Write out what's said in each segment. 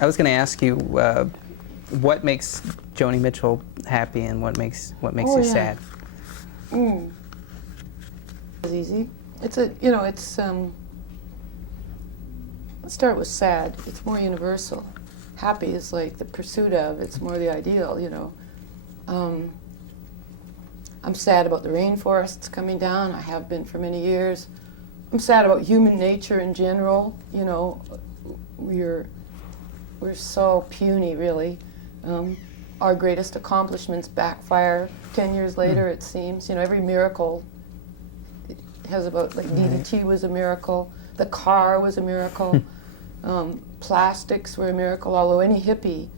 I was going to ask you what makes Joni Mitchell happy and what makes Oh, you yeah. sad. It's easy. It's let's start with sad. It's more universal. Happy is like the pursuit of, it's more the ideal, you know. I'm sad about the rainforests coming down. I have been for many years. I'm sad about human nature in general. You know, we're so puny, really. Our greatest accomplishments backfire 10 years later, it seems. You know, every miracle has about, like DDT was a miracle, the car was a miracle, plastics were a miracle, although any hippie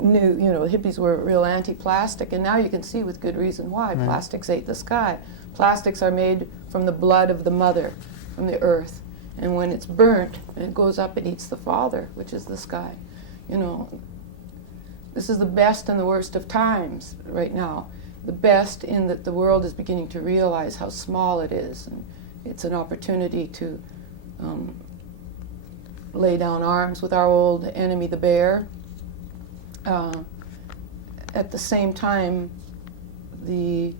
knew, you know, hippies were real anti-plastic, and now you can see with good reason why. Plastics ate the sky. Plastics are made from the blood of the mother, from the earth, and when it's burnt and it goes up, it eats the father, which is the sky. You know, this is the best and the worst of times right now. The best in that the world is beginning to realize how small it is, and it's an opportunity to lay down arms with our old enemy, the bear. At the same time, the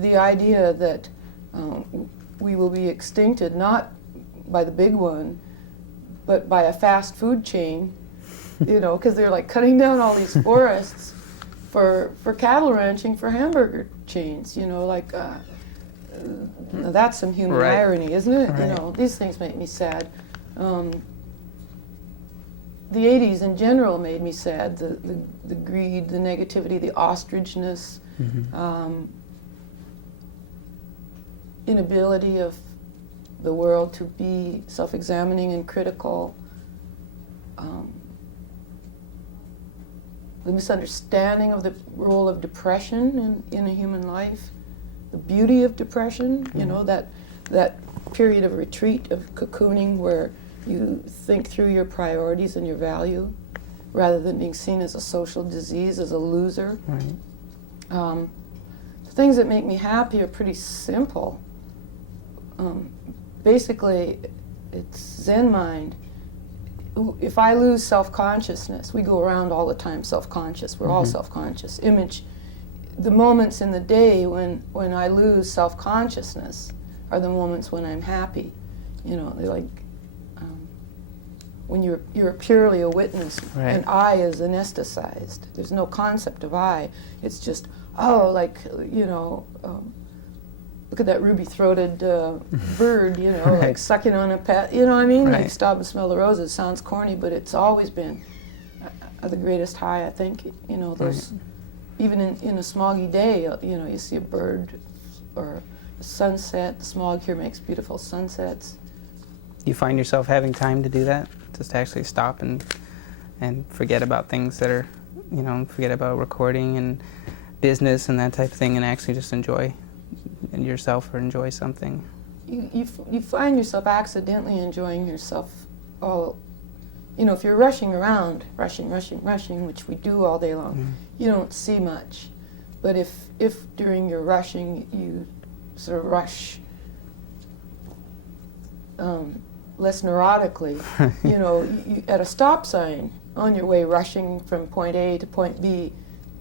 idea that we will be extincted not by the big one, but by a fast food chain, you know, because they're like cutting down all these forests for cattle ranching for hamburger chains, you know, like that's some human irony, isn't it? You know, these things make me sad. The 80s in general made me sad, the greed, the negativity, the ostrichness, inability of the world to be self-examining and critical, the misunderstanding of the role of depression in a human life, the beauty of depression, you know, that period of retreat, of cocooning where you think through your priorities and your value rather than being seen as a social disease, as a loser. The things that make me happy are pretty simple. Basically, it's Zen mind. If I lose self-consciousness, we go around all the time self-conscious, we're all self-conscious. Image, the moments in the day when I lose self-consciousness are the moments when I'm happy. You know, they're like, when you're purely a witness, and I is anesthetized. There's no concept of I. It's just, oh, like, you know, look at that ruby-throated bird, you know, like sucking on a pet, you know what I mean? Like stop and smell the roses. Sounds corny, but it's always been the greatest high, I think. You know, those, even in a smoggy day, you know, you see a bird or a sunset. The smog here makes beautiful sunsets. You find yourself having time to do that? Just to actually stop and forget about things that are, you know, forget about recording and business and that type of thing, and actually just enjoy yourself or enjoy something. You find yourself accidentally enjoying yourself all, you know, if you're rushing around, rushing, which we do all day long, you don't see much. But if during your rushing you sort of rush less neurotically, you know, at a stop sign on your way rushing from point A to point B,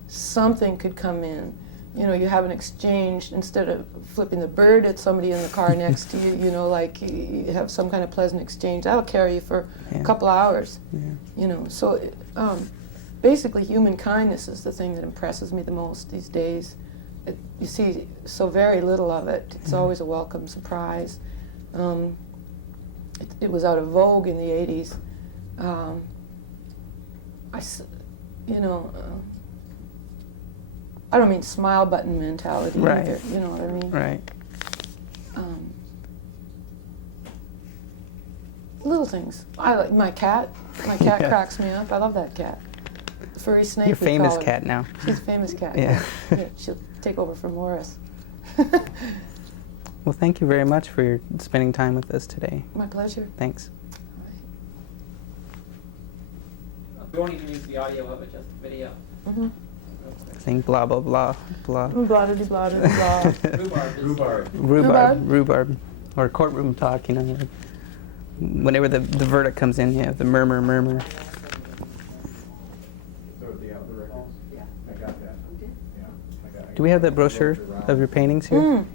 something could come in. You know, you have an exchange, instead of flipping the bird at somebody in the car next to you, you know, like you have some kind of pleasant exchange. That'll carry you for a couple hours, you know. So basically human kindness is the thing that impresses me the most these days. You see so very little of it. It's always a welcome surprise. It was out of vogue in the 80s. You know, I don't mean smile button mentality either, you know what I mean? Little things. I like my cat. My cat cracks me up. I love that cat. The furry snake. You're a famous cat now. She's a famous cat. Yeah. She'll take over for Morris. Well, thank you very much for your spending time with us today. My pleasure. Thanks. We won't even use the audio of it, just the video. Sing blah, blah, blah, blah. Blah, blah, blah, blah. Rhubarb. Rhubarb. Or courtroom talk, you know. whenever the verdict comes in, the murmur. So the records? Yeah. I got that. You did? Yeah. Do we have that brochure of your paintings here? Mm.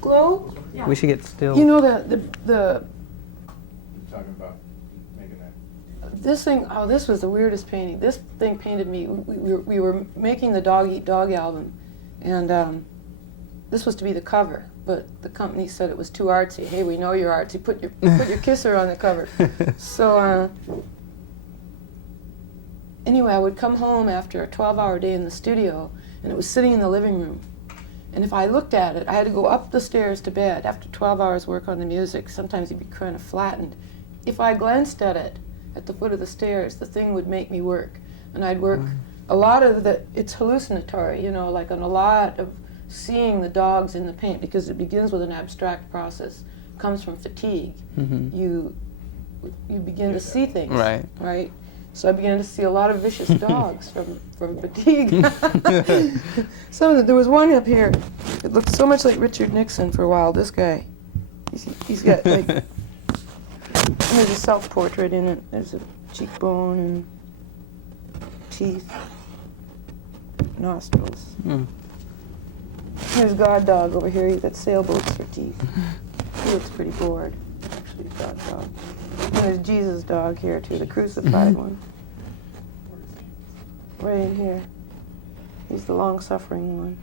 Glow? Yeah. We should get still. You know the You're talking about making that. this thing. Oh, this was the weirdest painting. This thing painted me. We were making the Dog Eat Dog album, and this was to be the cover. But the company said it was too artsy. Hey, we know you're artsy. Put your kisser on the cover. So anyway, I would come home after a 12-hour day in the studio, and it was sitting in the living room. And if I looked at it, I had to go up the stairs to bed after 12 hours work on the music. Sometimes you'd be kind of flattened. If I glanced at it at the foot of the stairs, the thing would make me work. And I'd work a lot of it's hallucinatory, like on a lot of seeing the dogs in the paint, because it begins with an abstract process. It comes from fatigue. Mm-hmm. You begin to see things. Right. So I began to see a lot of vicious dogs from fatigue. There was one up here. It looked so much like Richard Nixon for a while. This guy, he's got like, there's a self-portrait in it. There's a cheekbone and teeth, nostrils. Mm. There's God Dog over here. He's got sailboats for teeth. He looks pretty bored. Actually, God Dog. And there's Jesus Dog here too, the crucified one. Right in here. He's the long-suffering one.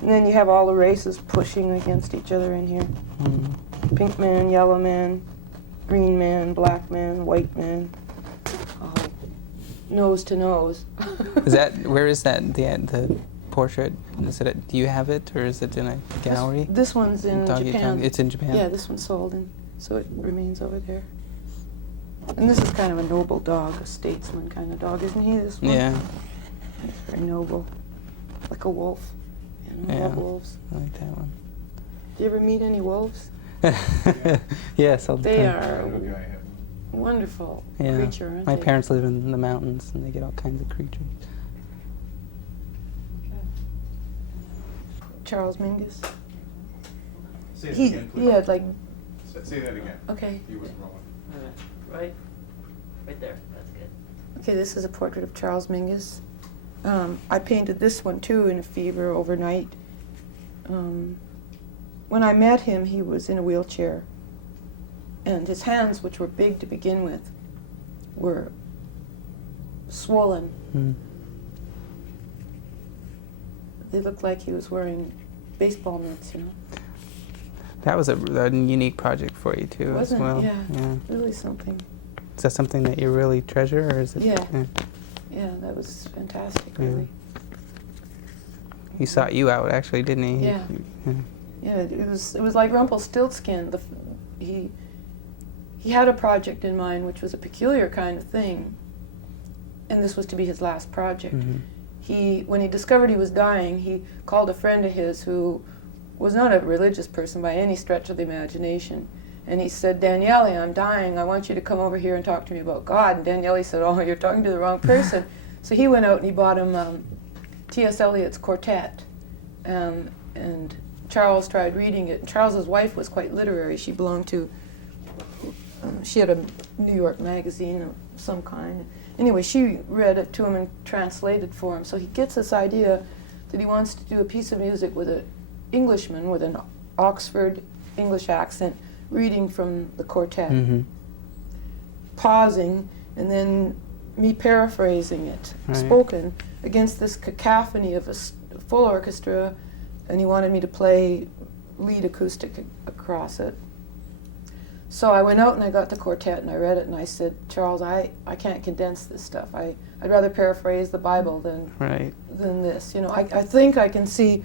And then you have all the races pushing against each other in here. Mm. Pink man, yellow man, green man, black man, white man. Oh, nose to nose. Where is that, the portrait? Do you have it, or is it in a gallery? This one's in Dog Eat Japan. Dog. It's in Japan? Yeah, this one's sold, so it remains over there. And this is kind of a noble dog, a statesman kind of dog, isn't he, this one? Yeah. He's very noble, like a wolf. I love wolves. I like that one. Do you ever meet any wolves? Yes, all the They time. are Okay, I have a wonderful Yeah. creature, aren't My they? parents live in the mountains, and they get all kinds of creatures. Charles Mingus. Say that He again, please. had like, Say that again. okay. He was wrong. Right there, that's good. Okay, this is a portrait of Charles Mingus. I painted this one too in a fever overnight. When I met him, he was in a wheelchair, and his hands, which were big to begin with, were swollen. Mm. They looked like he was wearing baseball mitts, That was a unique project for you too, Wasn't it? as well. Yeah. Really something. Is that something that you really treasure, or is it? Yeah. Yeah, that was fantastic, Yeah. really. He sought you out, actually, didn't he? Yeah. Yeah, it was like Rumpelstiltskin. He had a project in mind, which was a peculiar kind of thing, and this was to be his last project. Mm-hmm. When he discovered he was dying, he called a friend of his who was not a religious person by any stretch of the imagination, and he said, "Daniele, I'm dying. I want you to come over here and talk to me about God." And Daniele said, "Oh, you're talking to the wrong person." So he went out and he bought him T.S. Eliot's Quartet, and Charles tried reading it. Charles's wife was quite literary. She belonged to, she had a New York magazine of some kind. Anyway, she read it to him and translated for him. So he gets this idea that he wants to do a piece of music with an Englishman with an Oxford English accent reading from the quartet, Mm-hmm. pausing, and then me paraphrasing it, Right. spoken, against this cacophony of a full orchestra, and he wanted me to play lead acoustic across it. So I went out and I got the quartet and I read it and I said, "Charles, I can't condense this stuff. I'd rather paraphrase the Bible than this. I think I can see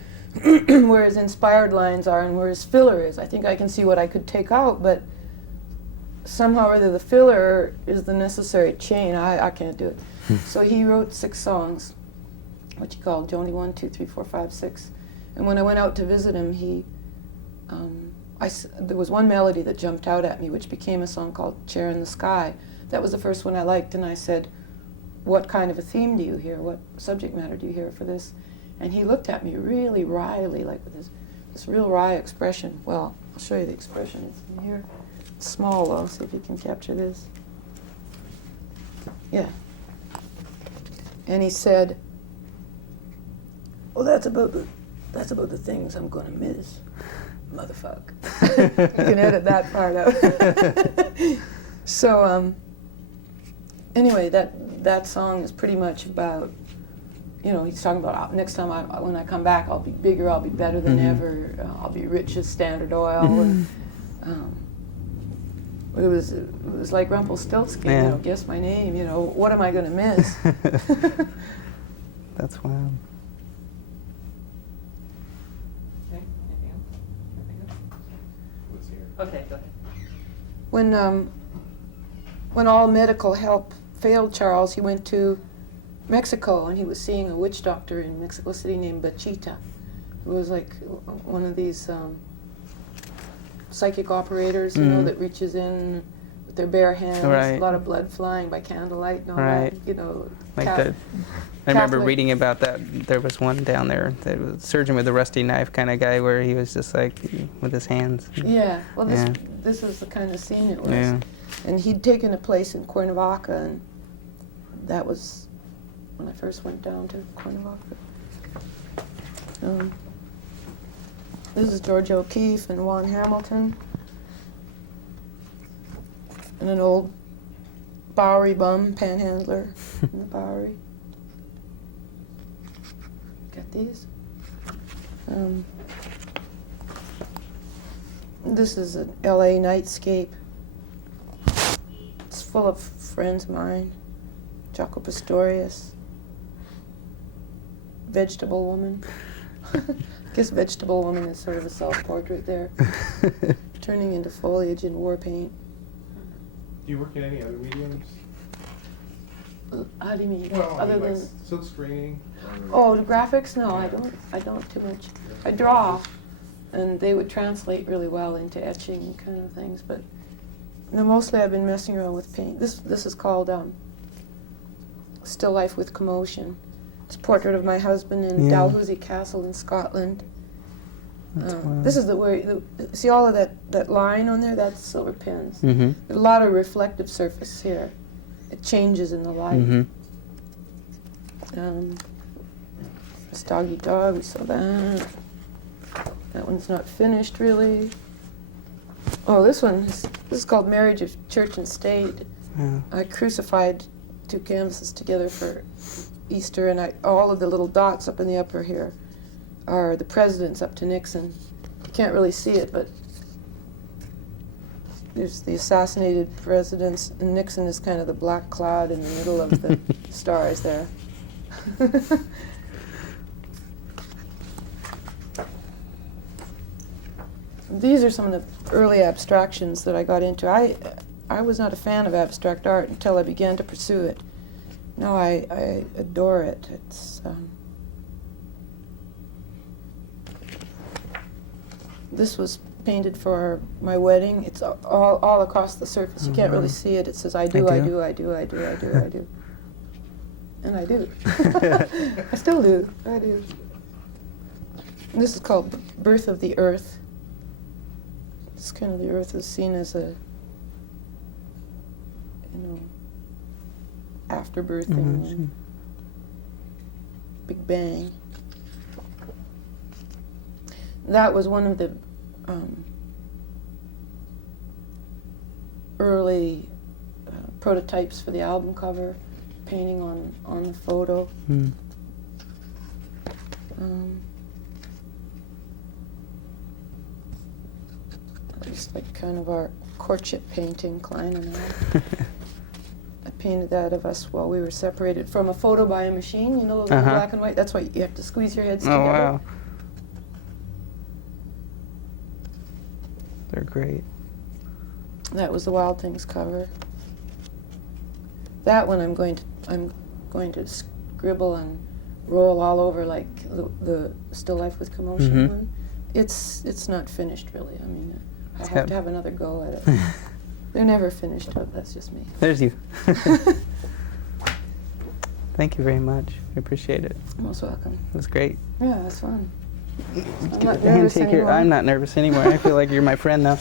where his inspired lines are and where his filler is. I think I can see what I could take out, but somehow or other the filler is the necessary chain. I can't do it." So he wrote 6 songs, which he called Joni 1, 2, 3, 4, 5, 6. And when I went out to visit him, there was one melody that jumped out at me, which became a song called Chair in the Sky. That was the first one I liked, and I said, "What kind of a theme do you hear? What subject matter do you hear for this?" And he looked at me really wryly, like with this real wry expression. Well, I'll show you the expression. It's in here. It's small though. See if you can capture this. Yeah. And he said, "Well, that's about the things I'm gonna miss, motherfucker." You can edit that part out. So anyway, that song is pretty much about, you know, he's talking about next time when I come back, I'll be bigger, I'll be better than ever, I'll be rich as Standard Oil. And, it was like Rumpelstiltskin, Yeah. you know, guess my name, you know, what am I going to miss? That's wild. Okay, anything else? Anything else? Let's hear. Okay, go ahead. When all medical help failed Charles, he went to Mexico, and he was seeing a witch doctor in Mexico City named Bachita, who was like one of these psychic operators, you know, that reaches in with their bare hands, Right. a lot of blood flying by candlelight and all Right. that, you know. Like Cat- the, I remember Catholic. reading about that. There was one down there, that was a surgeon with a rusty knife kind of guy, where he was just like with his hands. Yeah, well, Yeah. this was the kind of scene it was. Yeah. And he'd taken a place in Cuernavaca, and that was when I first went down to Cuernavaca. This is George O'Keeffe and Juan Hamilton, and an old Bowery bum panhandler in the Bowery. Got these? This is an LA nightscape. It's full of friends of mine. Jaco Pastorius. Vegetable Woman. I guess Vegetable Woman is sort of a self-portrait there. Turning into foliage in war paint. Do you work in any other mediums? How do you mean? Well, I Other mean, than like silk screening? oh, the graphics? No, Yeah. I don't too much. I draw, and they would translate really well into etching kind of things. But no, mostly I've been messing around with paint. This is called Still Life with Commotion. It's a portrait of my husband in Yeah. Dalhousie Castle in Scotland. That's wild. This is see all of that line on there? That's silver pins. Mm-hmm. There's a lot of reflective surface here. It changes in the light. Mm-hmm. This doggy dog, we saw that. That one's not finished really. Oh, this is called Marriage of Church and State. Yeah. I crucified two canvases together for Easter, and all of the little dots up in the upper here are the presidents up to Nixon. You can't really see it, but there's the assassinated presidents, and Nixon is kind of the black cloud in the middle of the stars there. These are some of the early abstractions that I got into. I was not a fan of abstract art until I began to pursue it. Now I adore it. It's this was painted for my wedding. It's all across the surface. You can't really see it. It says I do, I do, I do, I do, I do, I do. And I do. I still do. I do. And this is called Birth of the Earth. It's kind of the Earth is seen as a, afterbirthing, and Big Bang. That was one of the early prototypes for the album cover, painting on the photo. Mm. Just like kind of our courtship painting, Klein and I. I painted that of us while we were separated from a photo by a machine, you know, those little black and white. That's why you have to squeeze your heads Oh, together. wow. They're great. That was the Wild Things cover. That one I'm going to scribble and roll all over like the Still Life with Commotion one. It's not finished really. I mean, I have to have another go at it. They're never finished, but that's just me. There's you. Thank you very much. I appreciate it. You're most welcome. It was great. Yeah, that's fun. I'm Give not it a hand, nervous take anymore. I'm not nervous anymore. I feel like you're my friend now.